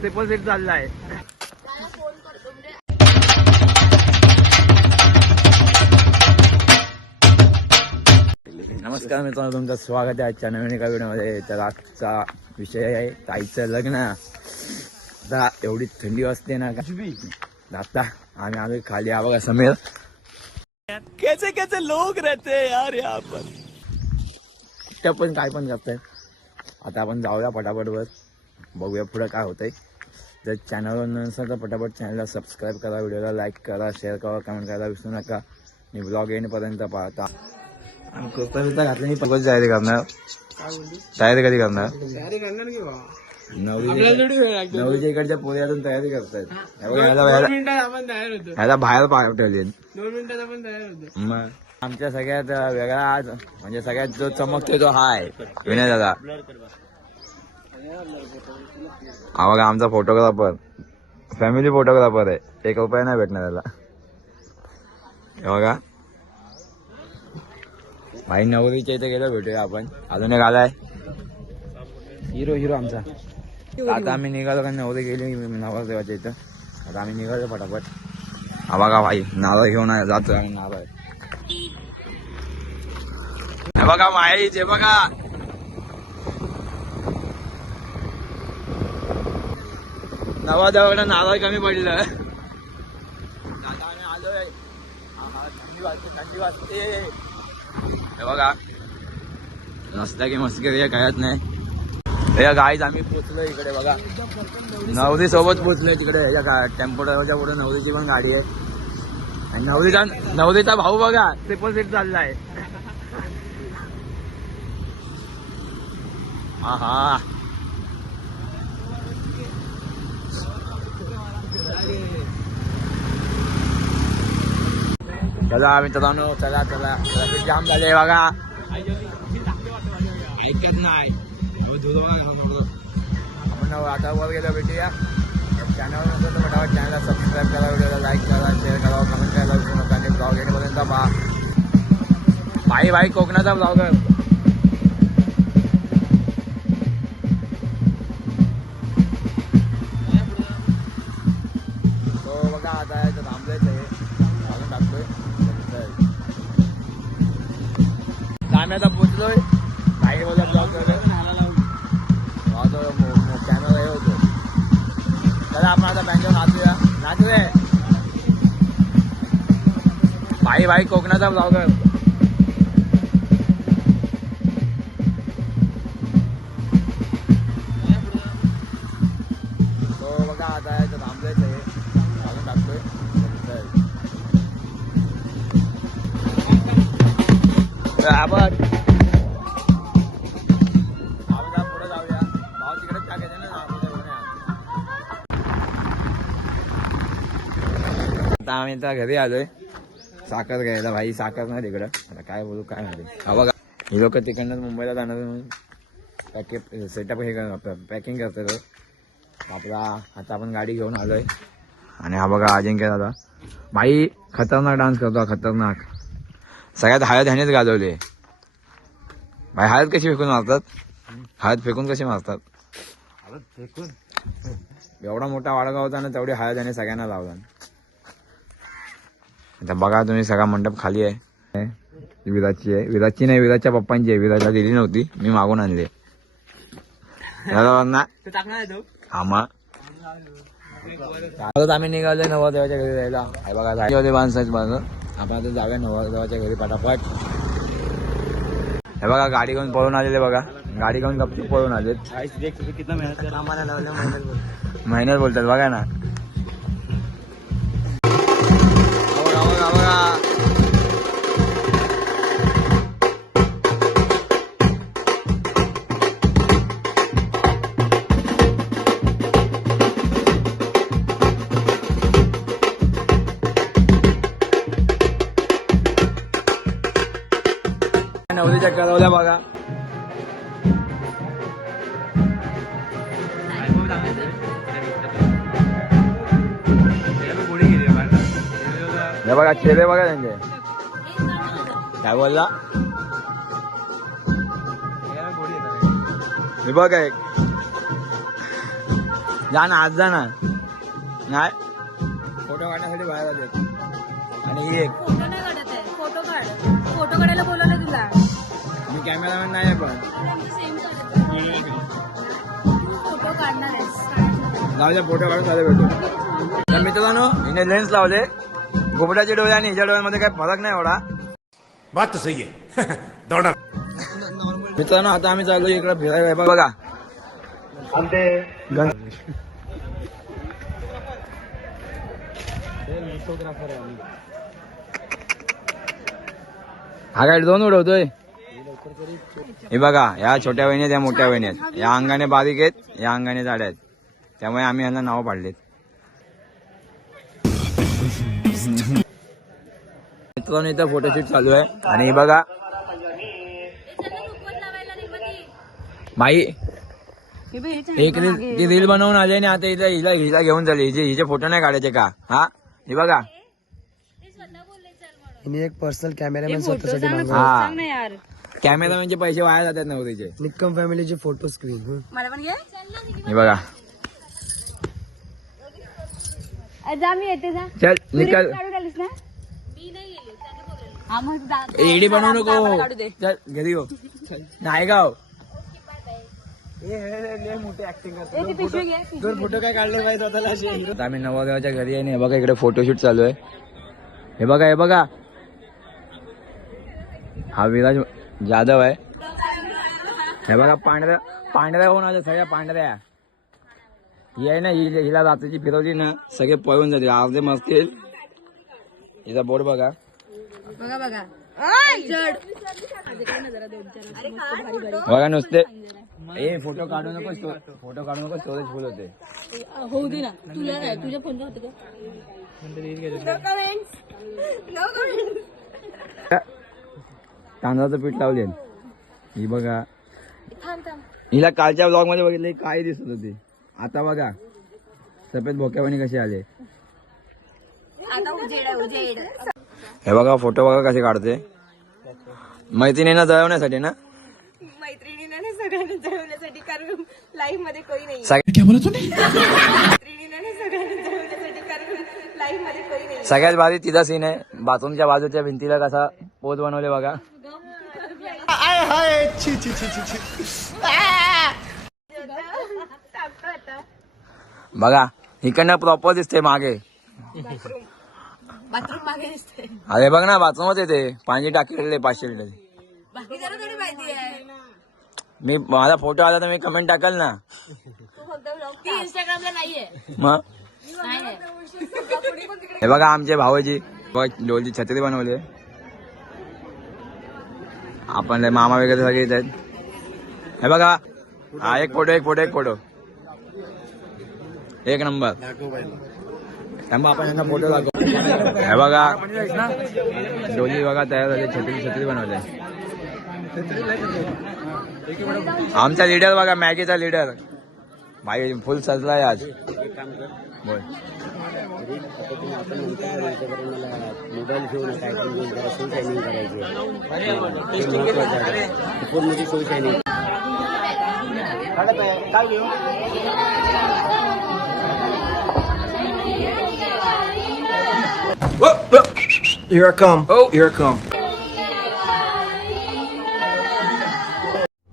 Triple seat चाललाय. नमस्कार मित्रांनो, तुमचं स्वागत आहे आजच्या नवीन एका व्हिडिओमध्ये. तर आजचा विषय आहे ताईचं लग्न. आता एवढी थंडी वाजते ना का आता आम्ही आलोय खाली. बघा समीर, कैसे कैसे लोग रहते हैं यार यहाँ पर. त्या पण काय पण करताय. आता आपण जाऊया पटापट वर, बघूया पुढे काय होतंय. जर चॅनलवर नसेल तर पटापट चॅनलला सबस्क्राईब करा, व्हिडिओला लाईक करा, शेअर करा, कमेंट करायला विसरू नका. आणि ब्लॉग येईपर्यंत पाहता. आणि कुर्ता बिर्ता घातला मी पगोच तयारी करणार. तयारी कधी करणार? नवरीच्या इकडच्या पोरी अजून तयारी करतायत. ह्याला बाहेर पाठवले. 2 मिनिटात आपण तयार होतो. मग आमच्या सगळ्यात वेगळा आज म्हणजे सगळ्यात जो चमकतो तो हा आहे विनय दादा. हा बघा आमचा फोटोग्राफर, फॅमिली फोटोग्राफर आहे. 1 रुपया नाही भेटणार त्याला. हे बघा भाई नवरीच्या इथे गेलो, भेटूया आपण. अजून एक आलाय हिरो आमचा. आता आम्ही निघालो का नवरी गेली नवरदेवाच्या इथं. आता आम्ही निघालो पटापट. हा बघा भाई नारळ घेऊन जातो आम्ही. नारळ हे बघा माई, जे बघा नवरदेवाकडे नारळ कमी पडलं. आता आम्ही आलोय. थंडी वाजते. हे बघा नसता की मस्करी कायच नाही. हे गाईज आम्ही पोचलो इकडे. बघा नवरी सोबत पोचलोय तिकडे. ह्याच्या टेम्पोच्या पुढे नवरीची पण गाडी आहे. आणि नवरीचा भाऊ बघा ट्रिपल सीट चाललाय. हा चला मित्रांनो, चला ट्रॅफिक जाम झाले बघा. ऐकत नाही आपण आता वर गेलो. भेटूया चॅनल नसेल तर फटाफट चॅनलला सबस्क्राईब करा, व्हिडिओला लाईक करा, शेअर करा, कमेंट करायला विसरू नका. आणि ब्लॉग येईपर्यंत पहा. भाई कोकणाचा ब्लॉगर. तो बघा आता थांबलेच आहे. घालून टाकतोय. आम्ही आता पोचलोय. काही बोला ब्लॉग करतोय. चॅनल हे होतो. चला आपण आता बँकेवर नाचूया. भाई कोकणाचा ब्लॉगर. तो बघा आता थांबलेच आहे. घालून टाकतोय. आपण पुढे जाऊया. भाऊ तिकडेच टाकायचे ना. आता आम्ही आता घरी आलोय साखर घ्यायला. भाई साखर नाही तिकडं. आता काय बोलू काय माहिती. हा बघा ही लोक तिकडनं मुंबईला जाणार म्हणून सेटअप हे पॅकिंग करतात. आपला आता आपण गाडी घेऊन आलोय. आणि हा बघा अजिंक्य दादा. भाई खतरनाक डान्स करतो. खतरनाक. सगळ्यात हळद ह्यानेच गाजवले. भाई हळद कशी फेकून मारतात. हळद फेकून कशी मारतात. एवढा मोठा वाडगाव होता ना, तेवढी हळद ह्याने सगळ्यांना लावला. आता बघा तुम्ही सगळा मंडप खाली आहे. विराजची आहे. विराजची नाही, विराजच्या पप्पांची आहे. विराजला दिली नव्हती, मी मागून आणले. आम्ही निघालोय नवरदेवाच्या घरी जायला. बघा माणसाची माणसं. आपण आता जाऊया नवरदेवाच्या घरी पटापट. हे बघा गाडी घेऊन पळून आलेले. बघा गाडी घेऊन गपचूप पळून आले. मेहनत बोलतात बघा ना. नवरीच्या करवल्या बघा. हे बघा चेहरे बघा त्यांचे. काय बोलला. हे बघा एक जा ना आज जा ना. नाही फोटो काढण्यासाठी बाहेर आले. आणि ही एक फोटो नाही काढत आहे. फोटो काढ. फोटो काढायला बोलवलं तुला. मी कॅमेरामॅन नाही पण सेम फोटो काढणार आहेस. जाऊ द्या फोटो काढून चालू भेटू. तर मित्रांनो हिने लेन्स लावले. घुबडाचे डोळे आणि हिच्या डोळ्यामध्ये काही फरक नाही एवढा. बात तो सही है दौड़ा. मित्रांनो आता आम्ही चाललो इकडे फिरायला. बघा हा काय दोन उडवतोय. हे बघा या छोट्या वहिनी आहेत, या मोठ्या वहिनी आहेत. या अंगाने बारीक आहेत, या अंगाने जाड्या आहेत. त्यामुळे आम्ही यांना नाव पाडलेत. मित्रांनो इथं फोटोशूट चालू आहे. आणि हे बघा बाई एक रील बनवून आले आणि आता इथं हिला घेऊन झाले. हिचे फोटो नाही काढायचे का? हा हे बघा हिने एक पर्सनल कॅमेरामॅन स्वतःसाठी हा सांग ना यार. कॅमेरामॅनचे पैसे वाया जातात नव्हतीचे. निक्कम फॅमिलीचे फोटो स्क्रीन. मला पण घे. हे बघा जा मी येते जा. चल निकल. काढून आलीस ना. मी नाही गेले. हा मग जा. एडी बनवू नको. काढू दे. चल घरी हो. नाही गाव मोठी ऍक्टिंग ए, ती पिशवी घे. फोटो काय काढले पाहिजे स्वतःला असे. आता आम्ही नवरदेवाच्या घरी आहे. हे बघा इकडे फोटोशूट चालू आहे. हे बघा हे बघा हा विराज जाधव आहे. हे बघा पांढऱ्या पांढऱ्या होऊन आल्या सगळ्या पांढऱ्या. ही आहे ना हिला रात्रीची फिरवली ना सगळे पळून जातील. अर्धे मस्तील. हिचा बोर्ड बघा. बघा बघा. बघा नुसते ए फोटो काढू नको. फोटो काढू नको. स्टोरेज फुल होते. होऊ दे ना. तुला नाही तुझ्या फोनला होतं का? तांदळाचं पीठ लावले. ही बघा हिला कालच्या ब्लॉग मध्ये बघितलं काय दिसत होती. आता बघा सफेद भोक्यावानी कसे आले. आता उजेड आहे उजेड. हे बघा फोटो बघा कसे काढते. मैत्रिणींना जळवण्यासाठी ना. मैत्रिणींना नाही सगळ्यांना जळवण्यासाठी. कारण लाईफ मध्ये कोणी नाही. सगळ्यात भारी तिचा सीन आहे. बाथरूमच्या बाजूच्या भिंतीला कसा पोज बनवले बघा. बघा इकडनं प्रॉपर दिसते मागे. बाथरूम मागे दिसते. अरे बघ ना बाथरूमच येते. पाणी टाकलेले 500 लिटर. बाकी जरा थोडी माहिती आहे. मी माझा फोटो आला तर मी कमेंट टाकल ना. तू फक्त ती इंस्टाग्रामला नाहीये. मग नाहीये. हे बघा आमचे भाऊजी डोलची छत्री बनवली. आपण मामा वगैरे सगळे येत आहेत. हे बघा हा एक फोटो एक फोटो एक फोटो एक नंबर. त्यामुळे आपण यांना फोटो दाखवू. हे बघा डोली बघा तयार झाली. छत्री छत्री बनवली. आमचा लीडर बघा मॅगीचा लीडर भाई फुल सजलाय आज. बोल मोबाईल घेऊन काय सोय शायनिंग करायची. फोनमध्ये सोय शायनिंग. काय घेऊ. Here I come. Oh, here I come.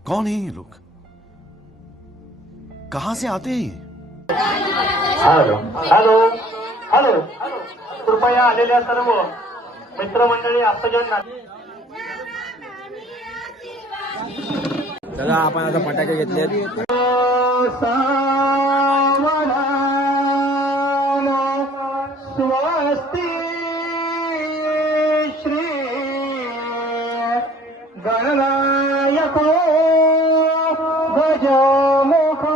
कौन है ये लोग? कहाँ से आते हैं ये? हॅलो हॅलो हॅलो कृपया आलेल्या सर्व मित्रमंडळी आत्ताजन. चला आपण आता फटाके घेतलेत. स्वस्ति श्री गणनायको गजमुखो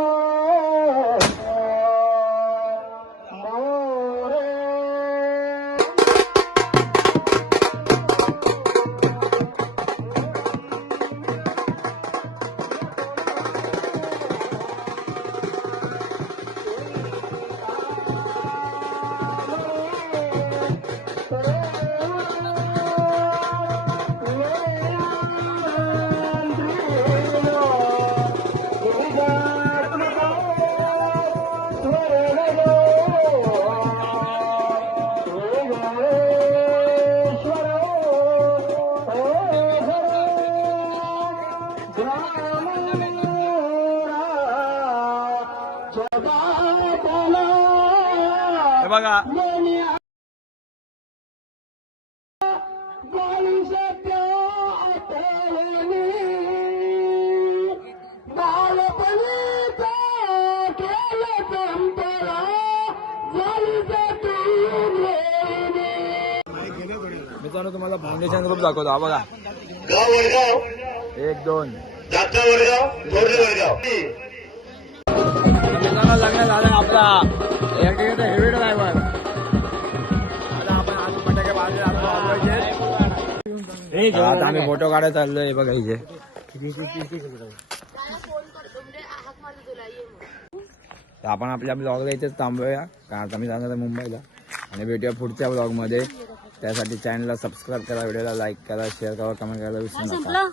हे बघा मित्रांनो तुम्हाला फाउंडेशन ग्रुप दाखवतो हा बघा गाव वडगाव 1 2 दाता वडगाव थोरले वडगाव मित्रांनो लग्न झालं आपला एक हेवी ड्रायव्हर आता आपण आज फटाके वाजले आता आम्ही फोटो काढायला चाललोय बघा इथे तर आपण आपल्या ब्लॉगला इथेच थांबूया कारण आता मी जाणार आहे मुंबईला आणि भेटूया पुढच्या ब्लॉगमध्ये त्यासाठी चॅनलला सबस्क्राईब करा व्हिडिओला लाईक करा शेअर करा कमेंट करायला विसरू नका